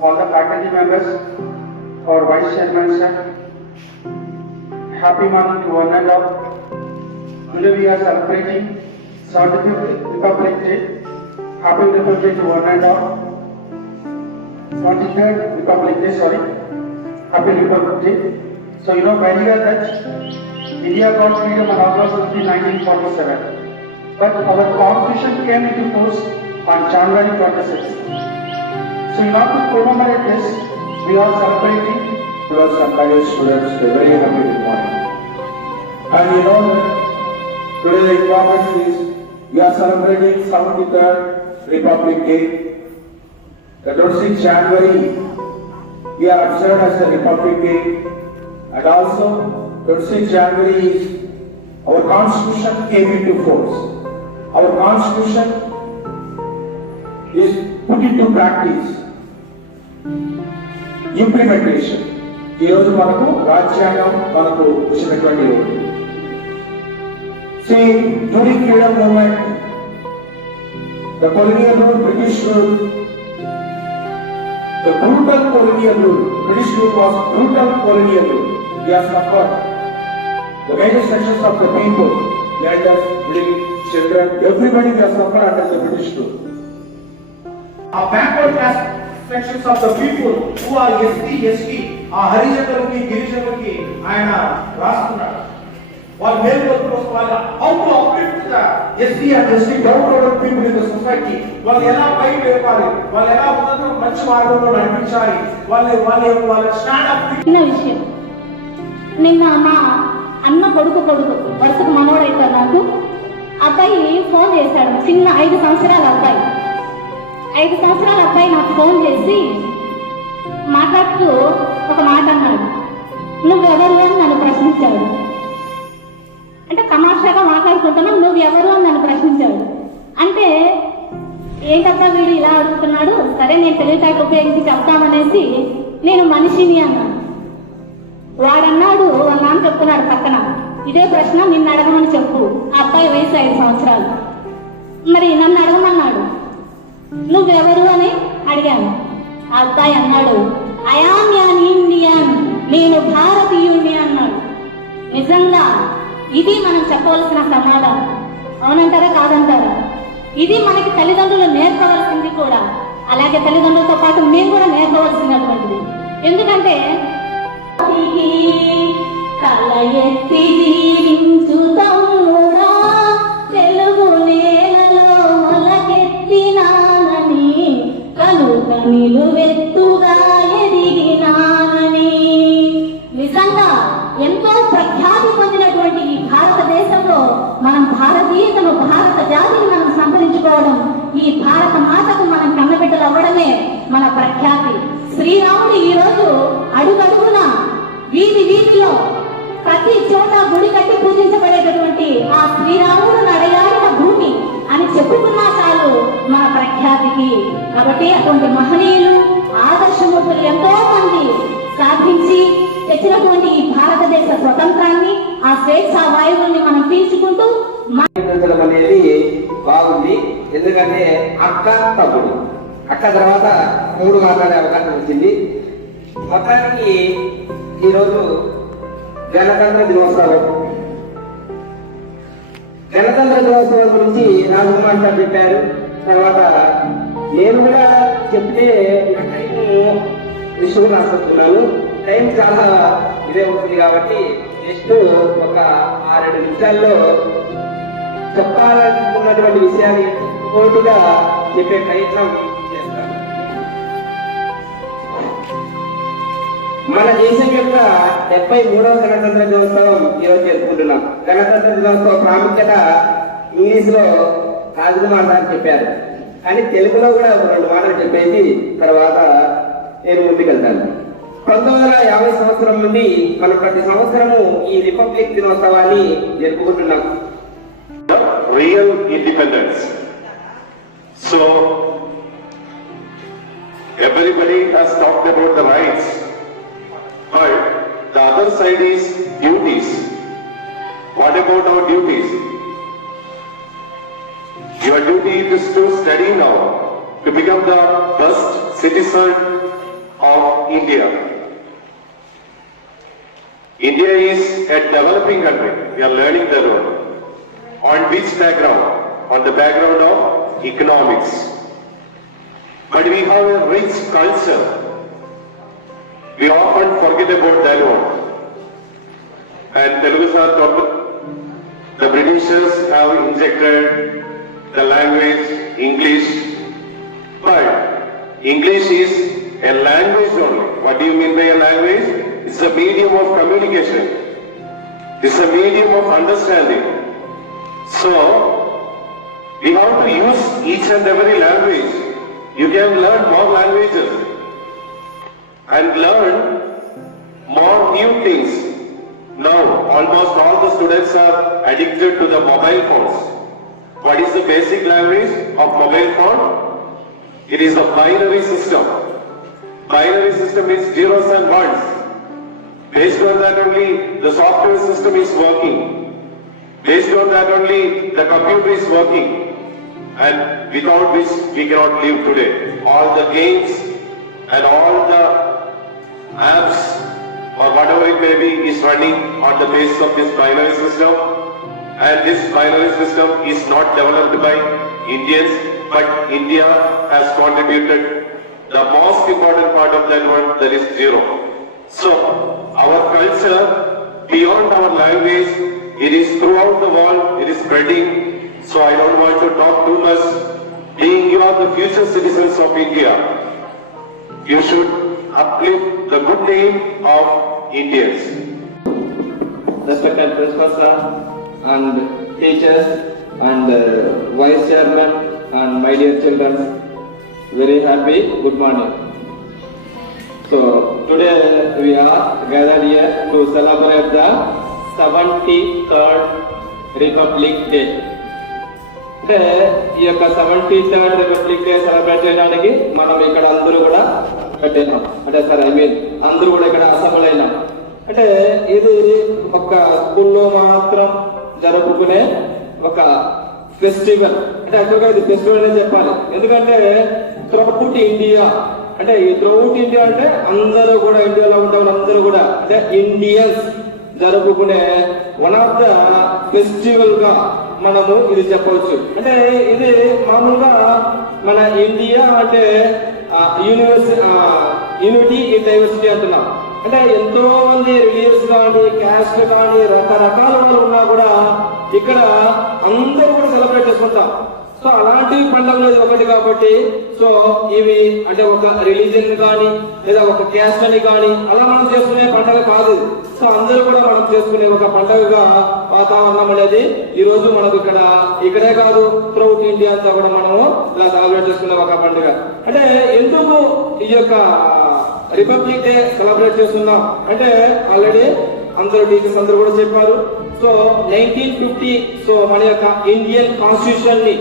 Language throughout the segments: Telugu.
all the faculty members, our Vice Chairman sir. Happy morning to one and all. Today we are celebrating 75th Republic Day. Happy Republic Day to one and all. 23rd Republic Day, sorry. Happy Republic Day. So you know very well that India got freedom and August in 1947. But our constitution came into force on January 26th. So in order to commemorate this, we are celebrating students and college students a very happy good morning. And you know that today the importance is we are celebrating 73rd Republic Day. The 26th January we are observed as a Republic Day, and also 26th January is our constitution came into force. Our constitution is put into practice. Implementation. ఈ రోజు మనకు రాజ్యాంగం మనకు వచ్చినటువంటి రోజు. See, during freedom movement, the colonial rule, British rule, the brutal colonial rule, British rule was brutal colonial rule. We have suffered. The major sections of the people, elders, women, children, everybody we have suffered under the British rule. Our backward class sections of the people who are ST, ఆ హరిజనులకి గిరిజనులకి ఆయన రాస్తున్నాడు. వాళ్ళు మేల్కొల్పు కోసం వాళ్ళు how to uplift the ST and ST down road people in the society. వాళ్ళు ఎలా పైకి లేపాలి, వాళ్ళు ఎలా ఉన్నత మంచి మార్గంలో నడిపించాలి, వాళ్ళ స్టాండ్ అప్. చిన్న విషయం, నిన్న మా అన్న కొడుకు వరుసకు మనోడైతే నాకు అబ్బాయి ఫోన్ చేశాడు. చిన్న 5 సంవత్సరాల అబ్బాయి నాకు ఫోన్ చేసి మాట్లాడుతూ ఒక మాట అన్నాడు. నువ్వెవరు అని నన్ను ప్రశ్నించాడు. అంటే తమాషాగా మాట్లాడుకుంటున్నాం, నువ్వెవరు అని నన్ను ప్రశ్నించాడు. అంటే ఏంటబ్బా వీడు ఇలా అడుగుతున్నాడు, సరే నేను తెలివితేటలు ఉపయోగించి చెప్తామనేసి నేను మనిషిని అన్నాను. వాడన్నాడు, వాళ్ళ నాన్న చెప్తున్నాడు పక్కన, ఇదే ప్రశ్న నిన్ను అడగమని చెప్పు. ఆ అబ్బాయి వయసు 5 సంవత్సరాలు. మరి నన్ను అడగమన్నాడు, నువ్వెవరు అని అడిగాను. ఆ అబ్బాయి అన్నాడు, ఐయామ్ యాన్ ఇండియన్, నేను భారతీయుణ్ణి అన్నాడు. నిజంగా ఇది మనం చెప్పవలసిన సమాధానం. అవునంటారా కాదంటారా? ఇది మనకి తల్లిదండ్రులు నేర్పవలసింది కూడా. అలాగే తల్లిదండ్రులతో పాటు మేము కూడా నేర్పవలసినటువంటిది. ఎందుకంటే తల ఎత్తి జీవించుతమ్ముడా, తెలుగు నేలలో మొలకెత్తినానని, కనుక నిలువెత్తుగా ఎదిగినానని. నిజంగా ఎంతో ప్రఖ్యాతి పొందినటువంటి ఈ భారతదేశంలో మనం భారతీయతను, భారత జాతిని మనం సంతరించుకోవడం, ఈ భారత మాతకు మనం కన్నబిడ్డలు అవ్వడమే మన ప్రఖ్యాతి. శ్రీరాముడు ఈ రోజు అడుగడుగున వీధిలో ప్రతి చోట గుడి కట్టి పూజించబడేటటువంటి ఆ శ్రీరాముడు నడయాడిన భూమి అని చెప్పుకున్నా చాలు మన ప్రఖ్యాతికి. కాబట్టి అటువంటి మహనీయులు, ఆదర్శమూర్తులు ఎంతో మంది సాధించి తెచ్చినటువంటి ఈ భారతదేశ స్వతంత్రాన్ని, ఆ స్వేచ్ఛ వాయువుల్ని మనం పీల్చుకుంటూ అనేది బాగుంది. ఎందుకంటే అక్క తమ్ముడు, అక్క తర్వాత 3 మాట్లాడే అవకాశం వచ్చింది. మొత్తానికి ఈరోజు గణతంత్ర దినోత్సవం గురించి రాజకుమార్ గారు చెప్పారు. తర్వాత నేను కూడా చెప్తే విషయం రాస్తున్నాను. టైం చాలా ఇదే ఉంటుంది కాబట్టి జస్ట్ ఒక 6-7 నిమిషాల్లో చెప్పాలనుకున్నటువంటి విషయాన్ని పోటీగా చెప్పే ప్రయత్నం చేస్తాను. మన దేశం యొక్క 73వ గణతంత్ర దినోత్సవం ఈరోజు జరుపుకుంటున్నాం. గణతంత్ర దినోత్సవ ప్రాముఖ్యత ఇంగ్లీష్ లో రాజకుమార్ గారు చెప్పారు, కానీ తెలుగులో కూడా 2 మాటలు చెప్పేసి తర్వాత నేను ముందుకెళ్తాను. 1950 సంవత్సరం నుండి మనం ప్రతి సంవత్సరము ఈ రిపబ్లిక్ దినోత్సవాన్ని జరుపుకుంటున్నాం. Real independence. So everybody has talked about the rights, but the other side is duties. What about our duties? Your duty is to study now, to become the best citizen of India. India is a developing country. We are learning the road. On which background? On the background of economics. But we have a rich culture. We often forget about that one. And Telugu sir talked, the Britishers have injected the language English, but English is a language only. What do you mean by a language? It's a medium of communication. It's a medium of understanding. So, we have to use each and every language. You can learn more languages and learn more new things. Now, almost all the students are addicted to the mobile phones. What is the basic language of mobile phone? It is a binary system. Binary system means zeros and ones. Based on that only the software system is working. Based on that only the computer is working. And without which we cannot live today. All the games and all the apps or whatever it may be is running on the basis of this binary system. And this binary system is not developed by Indians, but India has contributed the most important part of that one, that is zero. So, our culture, beyond our language, it is throughout the world, it is spreading. So I don't want to talk too much. Being you are the future citizens of India, you should uplift the good name of Indians. Respected principal sir and teachers and vice chairman and my dear children, very happy good morning. So today we are gathered here to celebrate the 73rd Republic Day. అంటే ఈ యొక్క 73rd రిపబ్లిక్ డే సెలబ్రేట్ చేయడానికి మనం ఇక్కడ అందరూ కూడా పెట్టినాం. అంటే సార్ అందరూ కూడా ఇక్కడ అసెంబ్లీ అయినాం. అంటే ఇది ఒక స్కూల్లో మాత్రం జరుపుకునే ఒక ఫెస్టివల్. అంటే యాక్చువల్గా ఇది ఫెస్టివల్ అని చెప్పాలి. ఎందుకంటే త్రూఅవుట్ ఇండియా, అంటే ఈ త్రూఅవుట్ ఇండియా అంటే అందరూ కూడా ఇండియాలో ఉండే వాళ్ళందరూ కూడా అంటే ఇండియన్స్ జరుపుకునే వన్ ఆఫ్ ద ఫెస్టివల్ గా మనము ఇది చెప్పవచ్చు. అంటే ఇది మామూలుగా మన ఇండియా అంటే యూనిటీ ఇన్ డైవర్సిటీ అంటున్నాం. అంటే ఎంతో మంది రిలీజియస్ కానీ క్యాస్ట్ కానీ రకరకాల వాళ్ళు ఉన్నా కూడా ఇక్కడ అందరూ కూడా సెలబ్రేట్ చేసుకుంటాం. సో అలాంటి పండుగలు ఇది ఒకటి కాబట్టి సో ఇవి అంటే ఒక రిలీజియన్ కానీ లేదా ఒక క్యాస్ట్ అని కానీ అలా మనం చేసుకునే పండుగ కాదు. సో అందరూ కూడా మనం చేసుకునే ఒక పండుగగా వాతావరణం అనేది ఈ రోజు మనకు ఇక్కడే కాదు త్రూఅవుట్ ఇండియా అంతా కూడా మనము ఇలా సెలబ్రేట్ చేసుకునే ఒక పండుగ. అంటే ఎందుకు ఈ యొక్క రిపబ్లిక్ డే సెలబ్రేట్ చేస్తున్నాం అంటే ఆల్రెడీ అందరూ టీచర్స్ అందరూ కూడా చెప్పారు. సో 1950 సో మన యొక్క ఇండియన్ కాన్స్టిట్యూషన్ ని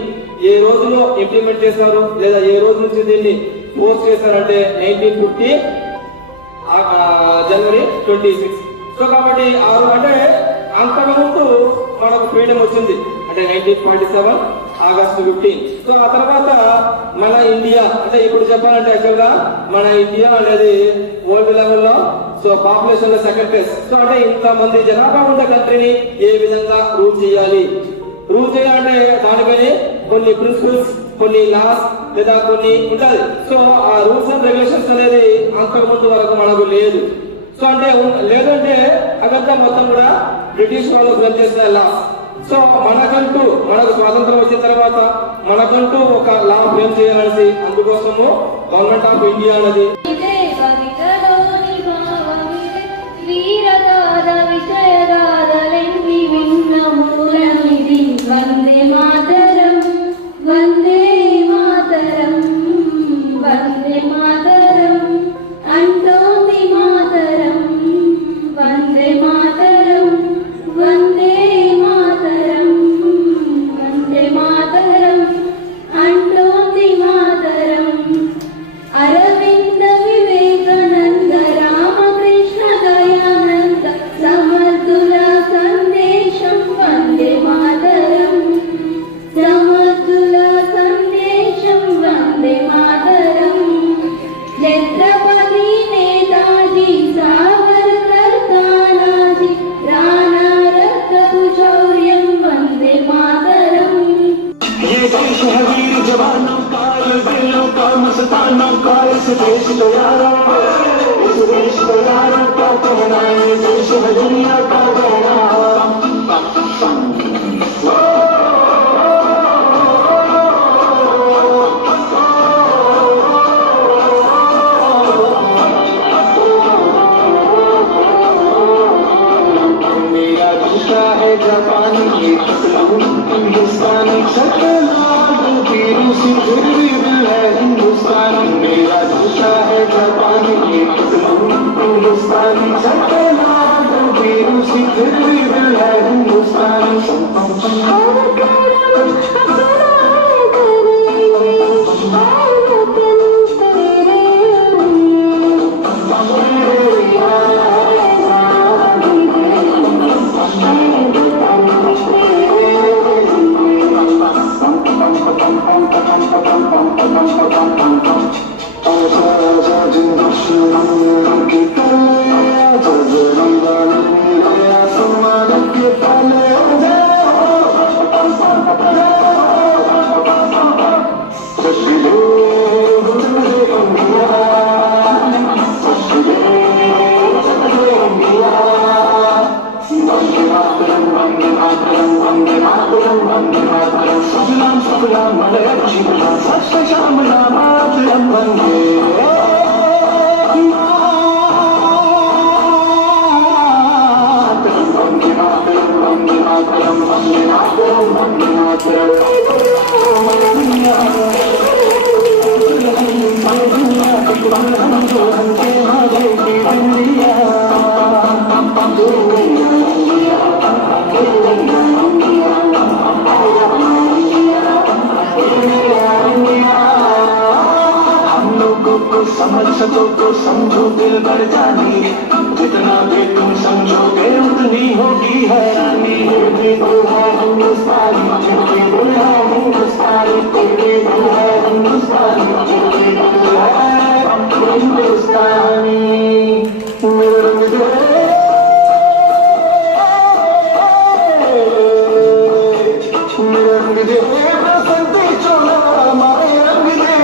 ఏ రోజులో ఇంప్లిమెంట్ చేశారు లేదా ఏ రోజు నుంచి దీన్ని ఫోర్స్ చేశారంటే 1950 జనవరి 26. సో కాబట్టి అంటే అంతకుముందు మనకు ఫ్రీడమ్ వచ్చింది అంటే 1947 ఆగస్టు 15. సో ఆ తర్వాత మన ఇండియా అంటే ఇప్పుడు చెప్పాలంటే యాక్చువల్గా మన ఇండియా అనేది వరల్డ్ లెవెల్లో సో పాపులేషన్ లో సెకండ్ ప్లేస్. సో అంటే ఇంతమంది జనాభా ఉన్న కంట్రీని ఏ విధంగా రూల్ చేయాలి అంటే దానిపైన కొన్ని ప్రిన్సిపల్స్ కొన్ని లాస్ లేదా కొన్ని ఉండాలి. సో ఆ రూల్స్ అండ్ రెగ్యులేషన్స్ అనేది అంతకుముందు వరకు మనకు లేదు. సో అంటే లేదంటే అదంతా మొత్తం కూడా బ్రిటిష్ వాళ్ళు రన్ చేసిన లాస్. సో మనకు స్వాతంత్రం వచ్చిన తర్వాత మనకంటూ ఒక లా ఫ్రేమ్ చేయాలనేసి అందుకోసము గవర్నమెంట్ ఆఫ్ ఇండియా అనేది వందే మాతరం వందే మాతరం వందే మాతరం అంటోంది మాతరం వందే మాతరం వందే మాతరం వందే మాతరం అంటోంది మాతరం అరవింద यारों इस देश को यारों का कहना है देश है दुनिया का कहना मेरा दूसरा है जापानी ये हिंदुस्तानी सकला रूसी फिर भी दिल है हिंदुस्तानी मेरा दूसरा है जापानी ये हिंदुस्तानी सकला रूसी फिर भी दिल है हिंदुस्तानी समझ सको तो समझो दिल भर जानी जितना भी तुम समझोगे उतनी होगी हैरानी तेरी दिल है हिंदुस्तानी तेरी दिल है हिंदुस्तानी तेरी दिल है हिंदुस्तानी तेरी दिल है हिंदुस्तानी मेरे रंग दे मेरे रंग दे बसंती चोला मारे रंग दे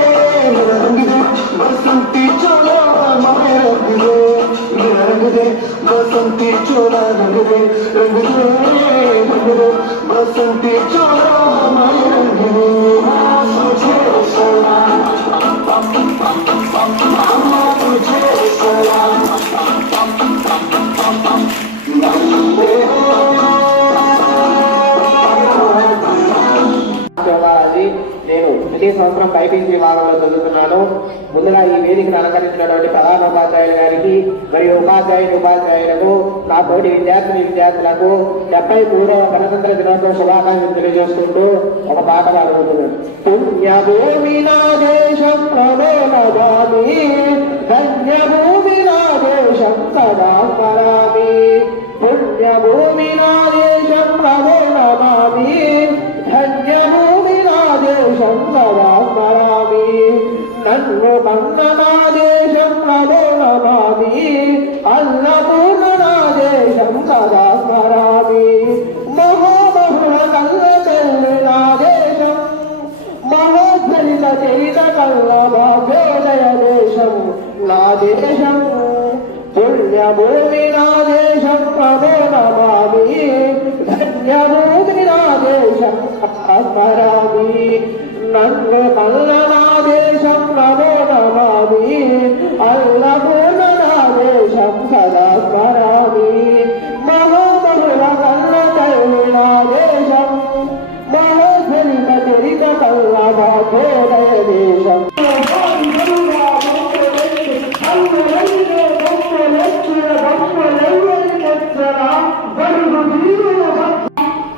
मेरा रंग दे बसंती चोला मारे रंग दे मेरा रंग दे बसंती चोला रंग दे रंग दे रंग दे बसंती चोला मारे रंग दे मुझे सोना मुझे सोना నేను ప్రతి సంవత్సరం పైపింగ్ విభాగంలో చదువుతున్నాను. ముందుగా ఈ వేదికను అలంకరించినటువంటి ప్రధానోపాధ్యాయులు గారికి మరియు ఉపాధ్యాయులకు నా తోటి విద్యార్థులకు 73వ గణతంత్ర దినోత్సవ శుభాకాంక్షలు తెలియజేసుకుంటూ ఒక పాట పాడుకుంటున్నాను. పుణ్యభూమి నా దేశం ప్రమోదగామి ధన్యభూమి నా దేశం సదా స్మరామి పుణ్యభూమి నా దేశం ప్రమోదగామి ధన్యభూమి నా దేశం సదా స్మరామి నన్ను కన్న నా దేశం ప్రబోధమామి అన్నపూర్ణ నా దేశం సదా స్మరామి మహామహుల కల్ల తెల్లి నా దేశం మహోద్ధరిత చరిత కల్ల భాగ్యోదయ దేశం నా దేశం పుణ్యభూమి నా దేశం ప్రబోధమామి ధన్యభూమి నా దేశం స్మరామి నన్ను కల్ల నా దేశం ప్రబోధమామి అల్లపూర్ణ నా దేశం సదా స్మరామి మహామహుల కల్ల తల్లి నా దేశం మహోద్ధరిత చరిత కల్ల భాగ్యోదయ దేశం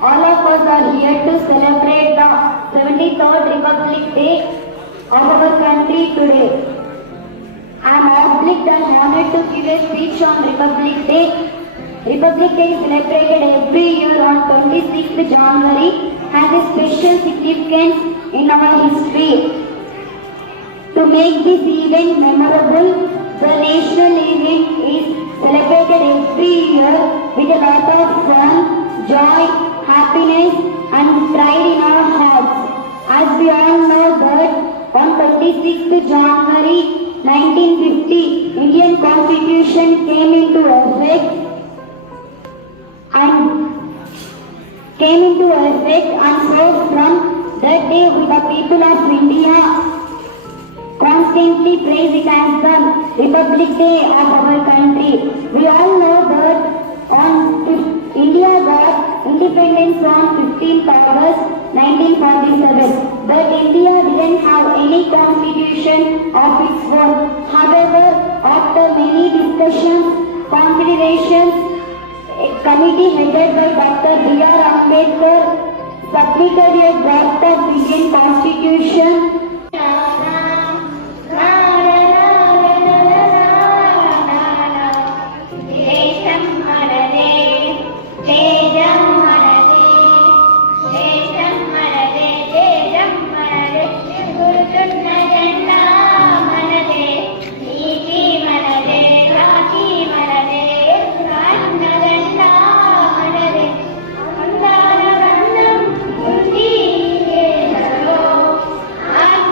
All of us are here to celebrate the 73rd Republic Day of our country today. I am obliged and honored to give a speech on Republic Day. Republic Day is celebrated every year on 26th January, has a special significance in our history. To make this event memorable, the national event is celebrated every year with a lot of fun, joy, happiness and pride in our hearts. As we all know that on 26th January 1950, Indian Constitution came into effect and so from that day the people of India constantly praise it as the Republic Day of our country. We all know that India got independence on 15th August 1947, but India didn't have any constitution of its own. However, after many discussions, confederations, a committee headed by Dr. B.R. Ambedkar submitted a draft of Indian Constitution. I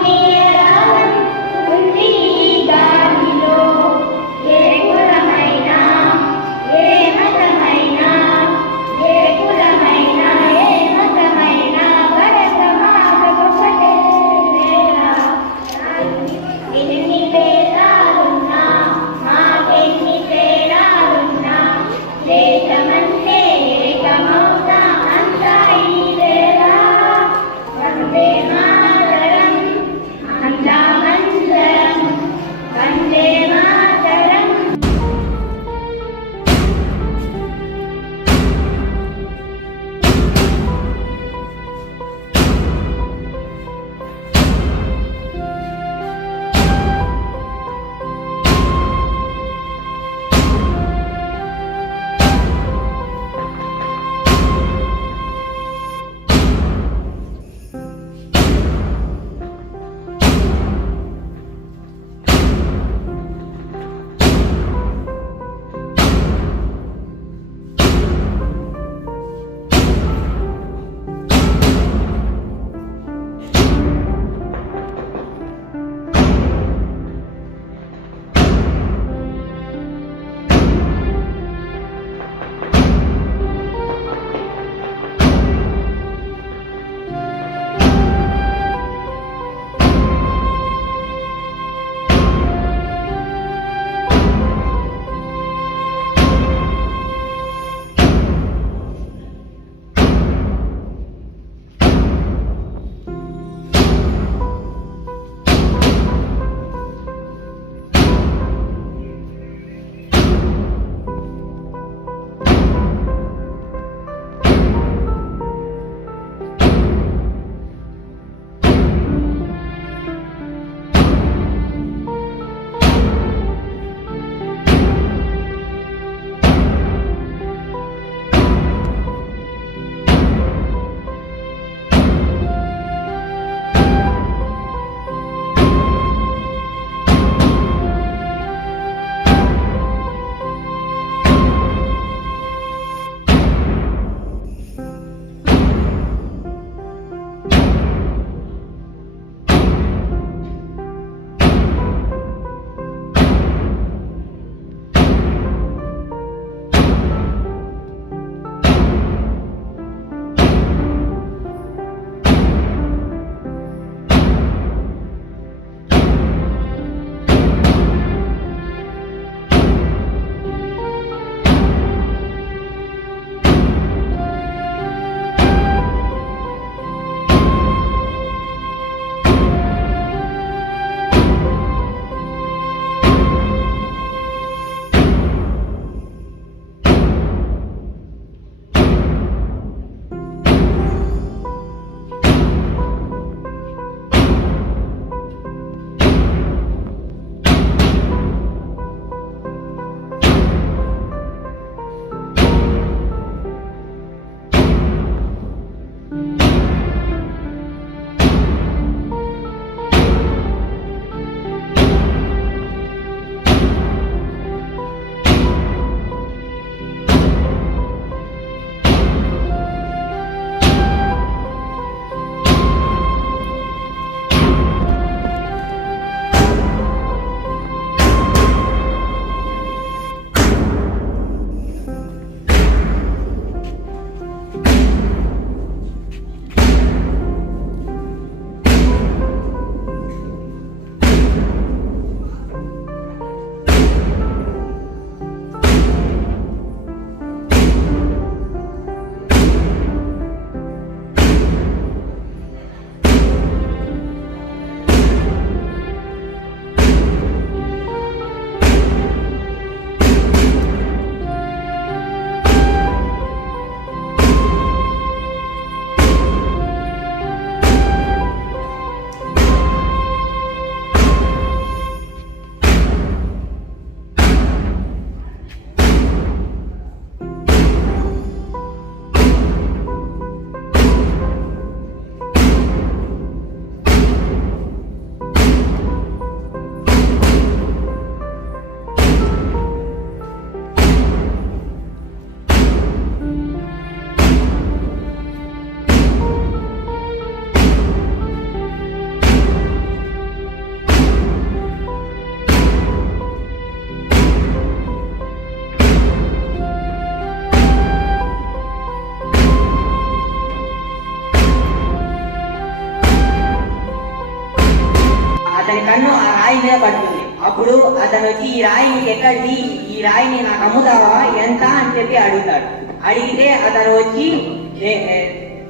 అతను వచ్చి ఈ రాయి ఎక్కడిది, ఈ రాయిని నాకు అమ్ముతావా, ఎంత అని చెప్పి అడుగుతాడు. అడిగితే అతను వచ్చి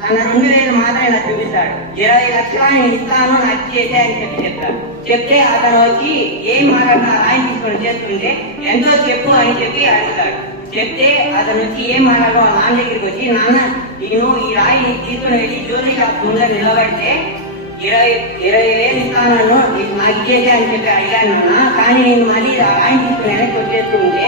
తన 2,000 మాత్రమే నాకు చూపిస్తాడు. 20 లక్షలు నేను ఇస్తాను, నాకు చేసే అని చెప్పి చెప్తాడు. చెప్తే అతను వచ్చి ఏం మాట్లాడినా రాయిని తీసుకొని చేసుకుంటే ఎంతో చెప్పు అని చెప్పి అడుగుతాడు. చెప్తే అతను వచ్చి ఏం మాట్లాడో నాన్న దగ్గరికి వచ్చి, నాన్న నేను ఈ రాయిని తీసుకుని వెళ్ళి జ్యోతి షాప్ ముందర నిలబడితే 20,000 ఇస్తాను, నాకు ఇచ్చేసే అని చెప్పి అడిగాను నాన్న. కానీ నేను మళ్ళీ రాయిని తీసుకుని వెనక్కి వచ్చేస్తుంటే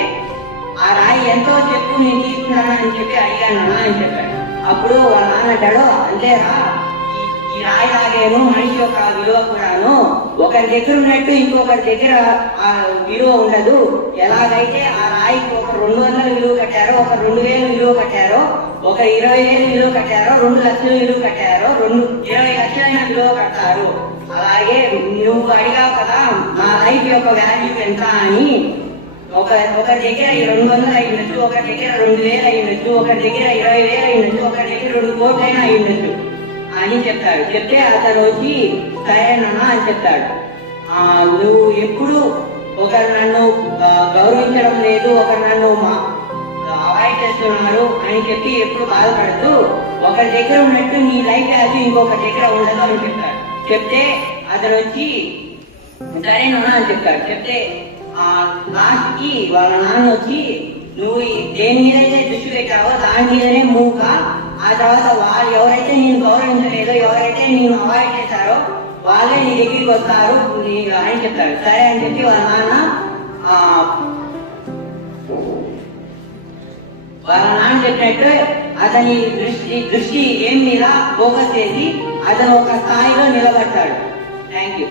ఆ రాయి ఎంతో చెప్పు నేను తీసుకున్నాను అని చెప్పి అడిగాను నాన్న అని చెప్పాడు. అప్పుడు వాళ్ళ నాన్న అంటాడు, అంతేరా ఈ రాయి లాగేను మనిషి యొక్క విలువ కూడాను ఒకరి దగ్గర ఉన్నట్టు ఇంకొకరి దగ్గర ఆ విలువ ఉండదు. ఎలాగైతే ఆ రాయికి ఒక 200 విలువ కట్టారో, ఒక 2,000 విలువ కట్టారో, ఒక 20,000 విలువ కట్టారో, 2 లక్షలు విలువ కట్టారో, 20 లక్షలైన విలువ కట్టారు. అలాగే నువ్వు అడిగావు కదా మా లైఫ్ యొక్క వాల్యూ ఎంత అని, ఒకరి దగ్గర 200 అయ్యిండొచ్చు, ఒకరి దగ్గర 2,000 అయ్యిండొచ్చు, ఒకరి దగ్గర 20,000 అయ్యిండొచ్చు, ఒకరి దగ్గర 2 కోట్లైనా అయ్యిండొచ్చు అని చెప్తాడు. చెప్తే అతను వచ్చి సరేనన్నా అని చెప్తాడు. నువ్వు ఎప్పుడు ఒకరు నన్ను గౌరవించడం లేదు, ఒకరు నన్ను అవాయిడ్ చేస్తున్నారు అని చెప్పి ఎప్పుడు బాధపడుతూ ఒకరి దగ్గర ఉన్నట్టు నీ లైఫ్ వాల్యూ ఇంకొకరి దగ్గర ఉండదు అని చెప్తాడు. చెప్తే అతను వచ్చి సరేనన్నా అని చెప్తాడు. చెప్తే లాస్ట్ కి వాళ్ళ నాన్న వచ్చి నువ్వు దేని మీదైతే దృష్టి పెట్టావో దాని మీదనే మూవ్గా, ఆ తర్వాత వాళ్ళు ఎవరైతే నేను గౌరవించలేదో, ఎవరైతే నేను అవాయిడ్ చేశారో వాళ్ళే నీ దగ్గరికి వస్తారు అని చెప్తారు. సరే అని చెప్పి వాళ్ళ నాన్న చెప్పినట్టు అతని దృష్టి ఏం మీద ఫోకస్ చేసి అతను ఒక స్థాయిలో నిలబడతాడు. Thank you.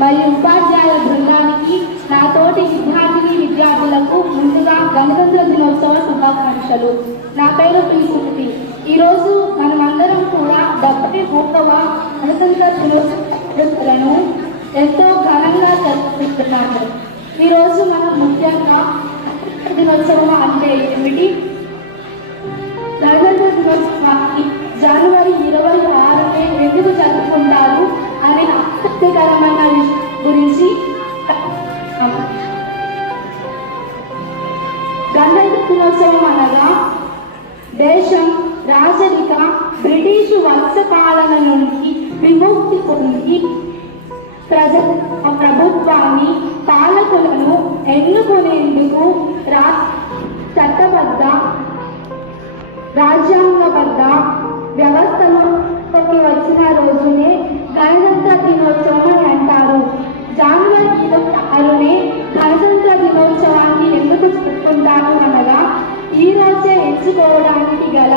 మరియు ఉపాధ్యాయుల బృందానికి, నా తోటి విద్యార్థులకు ముందుగా గణతంత్ర దినోత్సవ శుభాకాంక్షలు. నా పేరు పి. సుమతి. ఈరోజు మనమందరం కూడా 73వ గణతంత్ర దినోత్సవాలను ఎంతో ఘనంగా జరుపుకుంటున్నాము. ఈరోజు మనం ముఖ్యంగా గణతంత్ర దినోత్సవం అంటే ఏమిటి, గణతంత్ర దినోత్సవాన్ని జనవరి 26నే ఎందుకు జరుపుకుంటారు అనే ఆసక్తికరమైన గురించి గణతంత్ర దినోత్సవం అనగా దేశం రాజరిక బ్రిటిషు వలస పాలన నుండి విముక్తి పొంది ప్రభుత్వాన్ని పాలకులను ఎన్నుకునేందుకు చట్టబద్ధ రాజ్యాంగబద్ధ వ్యవస్థలోకి వచ్చిన రోజునే గణతంత్ర దినోత్సవం అని అంటారు. జనవరి 26నే గణతంత్ర దినోత్సవాన్ని ఎందుకు జరుపుకుంటారు అనగా ఈ రోజే ఎంచుకోవడానికి గల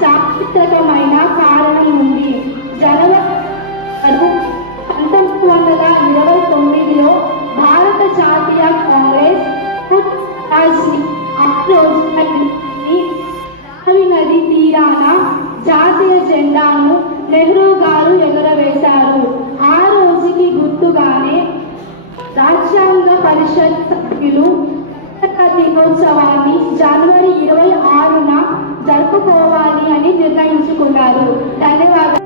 చారిత్రకమైన కారణం ఉంది. జనవరి 1929లో భారత జాతీయ కాంగ్రెస్ నది తీరాన జాతీయ జెండాను నెహ్రూ గారు ఎగురవేశారు. ఆ రోజుకి గుర్తుగానే రాజ్యాంగ పరిషత్ సభ్యులు దినోత్సవాన్ని జనవరి 26న జరుపుకోవాలి అని నిర్ణయించుకున్నారు. ధన్యవాదాలు.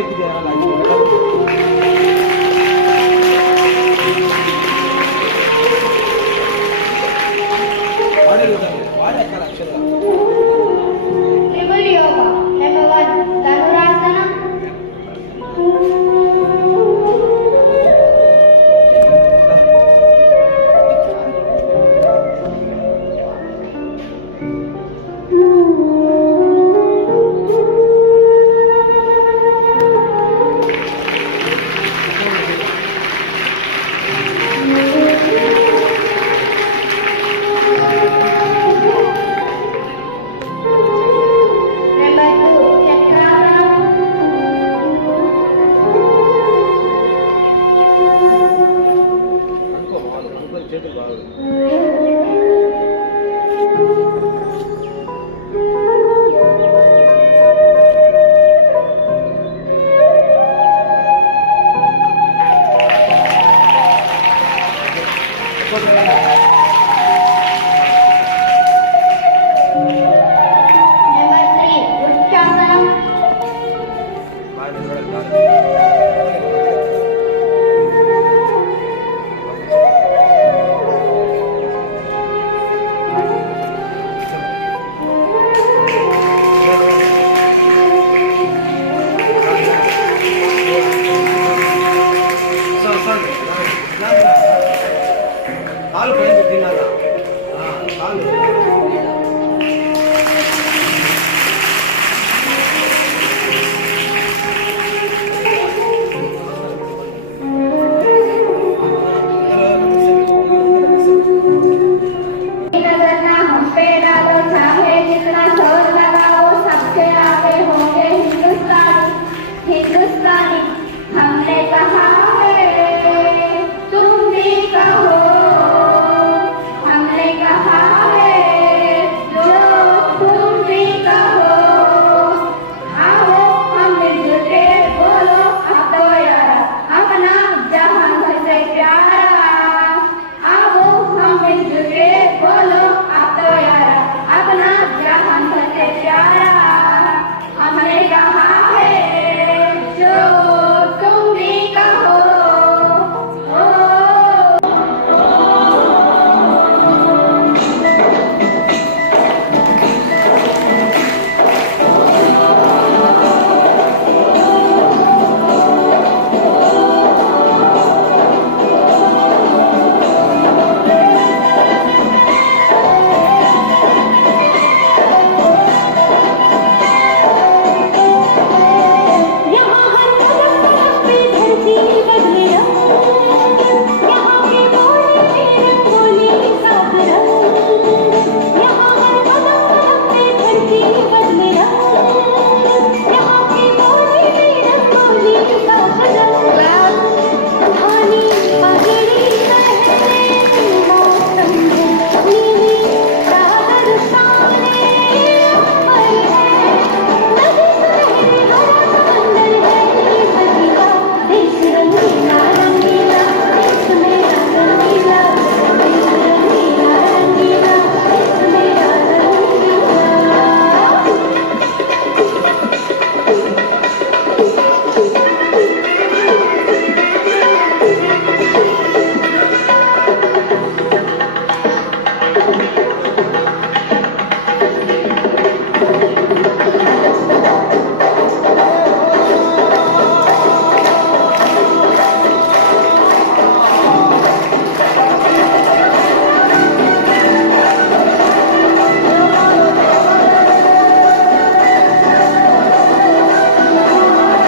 Tribal Yoga. Number 1, Dhanurasana. Number 2, Chakrasana. Number 3, Vrikshasana. కాలు పైన తిన్నారా కాలు करना हम पे डालो चाहे जितना जोर लगाओ सबसे आगे होंगे हिंदुस्तानी हिंदुस्तानी हमने कहा है तुम भी कहो हमने कहा है जो तुम भी कहो आओ हम मिलजुल के बोलो अब तो यार अपना जहां से प्यारा आओ हम मिलजुल के बोलो अब तो यार अपना जहां से प्यारा हमने कहा है जो तुम भी कहो ओ यहाँ हर कदम पे धरती बदले यहाँ की बोली में रंगोली साथ रंग यहाँ हर कदम पे धरती बदले यहाँ की बोली में रंगोली साथ रंग धानी पगड़ी पहने मौसम नीली चादर सामने पर है नदी सुनहरी हरा समंदर है बदला देश रंगीला रंगीला देश मेरा रंगीला देश रंगीला रंगीला देश मेरा रंगीला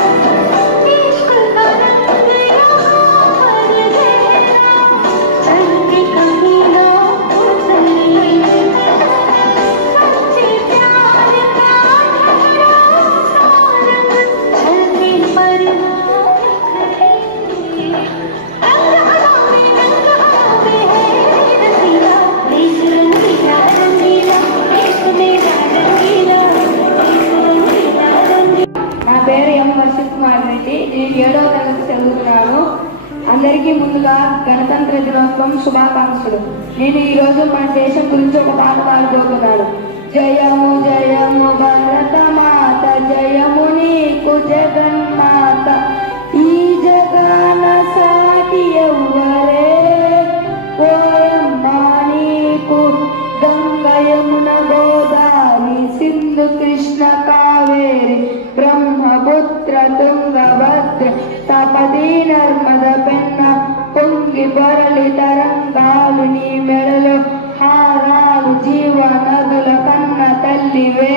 इश्क का रंग यहाँ पर गहरा रंग कमीना उतरी सच्चे प्यार का ठहरा सारंग चलते पर रंग हवा में है रसीला देश रंगीला रंगीला देश मेरा रंगीला देश रंगीला रंगीला నా పేరు ఎం వర్షిత్ కుమార్ రెడ్డి నేను 7వ తరగతి చదువుతున్నాను అందరికీ ముందుగా గణతంత్ర దినోత్సవం శుభాకాంక్షలు నేను ఈ రోజు మన దేశం గురించి ఒక పాట పాడుకోతున్నాను జయము జయము భారత మాత జయము నీకు జగన్మాత బ్రహ్మపుత్ర తుంగభద్ర తపదీ నర్మద పెన్న పొంగి పొరలి తరంగాలు నీ మెడలో హారాలు జీవ నదుల కన్న తల్లివే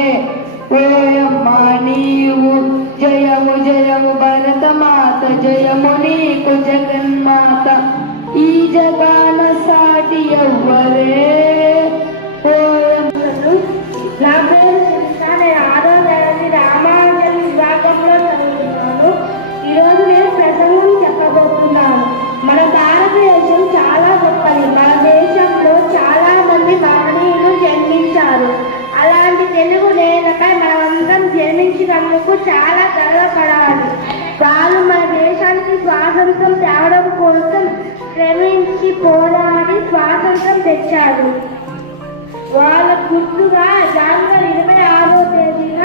ఓయమ్మ నీవు జయము జయము భరతమాత జయము నీకు జగన్మాత ఈ జగాన సాటి ఎవ్వరే నా పేరు కృష్ణ నేను 6వ తరగతి రామానుజన్ విభాగంలో చదువుతున్నాను ఈరోజు నేను ప్రసంగం చెప్పబోతున్నాను మన భారతదేశం చాలా గొప్పది మన దేశంలో చాలా మంది మహనీయులు జన్మించారు అలాంటి తెలుగు నేలపై మనమందరం జన్మించినందుకు చాలా గర్వపడాలి వాళ్ళు మన దేశానికి స్వాతంత్రం తేవడం కోసం శ్రమించి పోరాడి స్వాతంత్రం తెచ్చారు వాళ్ళ గుర్తుగా జనవరి 26వ తేదీన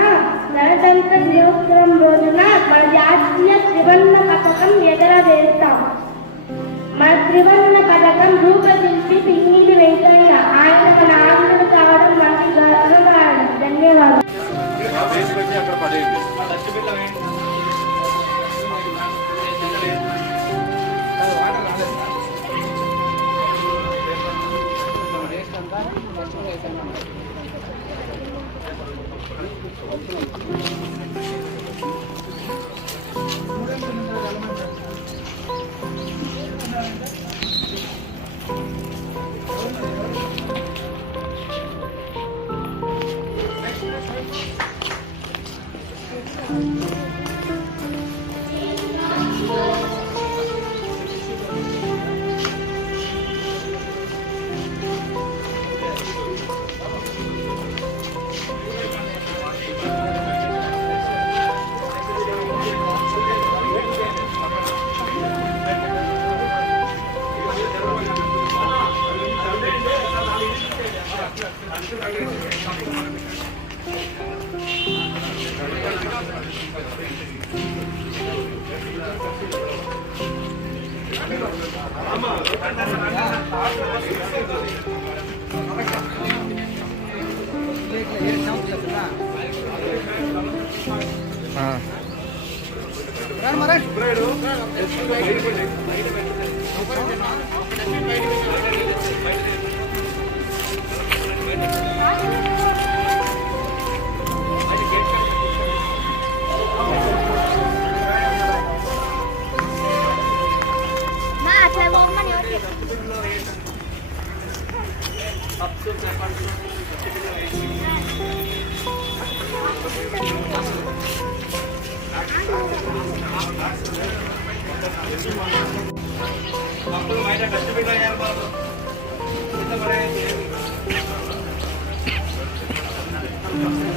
గణతంత్ర దినోత్సవం రోజున మన జాతీయ త్రివర్ణ పథకం ఎగరవేస్తాం మన త్రివర్ణ పథకం రూపొందించి పింగిలి వెంకయ్య ఆయన మన ఆంధ్రుడు కావడం మనకి గర్వకారణం ధన్యవాదాలు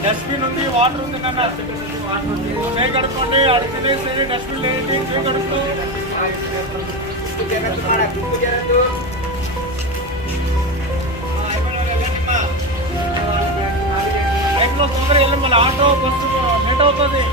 డస్ట్బిన్ ఉంది వాటర్ ఉంది కన్నా చేయి కడుక్కోండి అడు తినేసి డస్ట్బిన్ లేండి చేయి కడుక్కో లైఫ్లో తొందరగా వెళ్ళి మళ్ళీ ఆటో బస్సు లేట్ అవుతుంది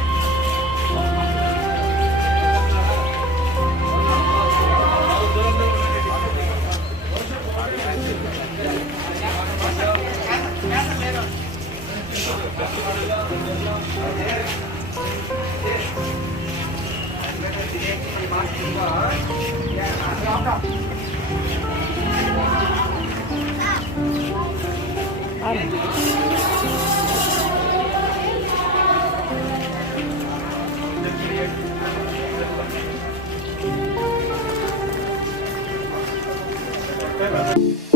Thank you.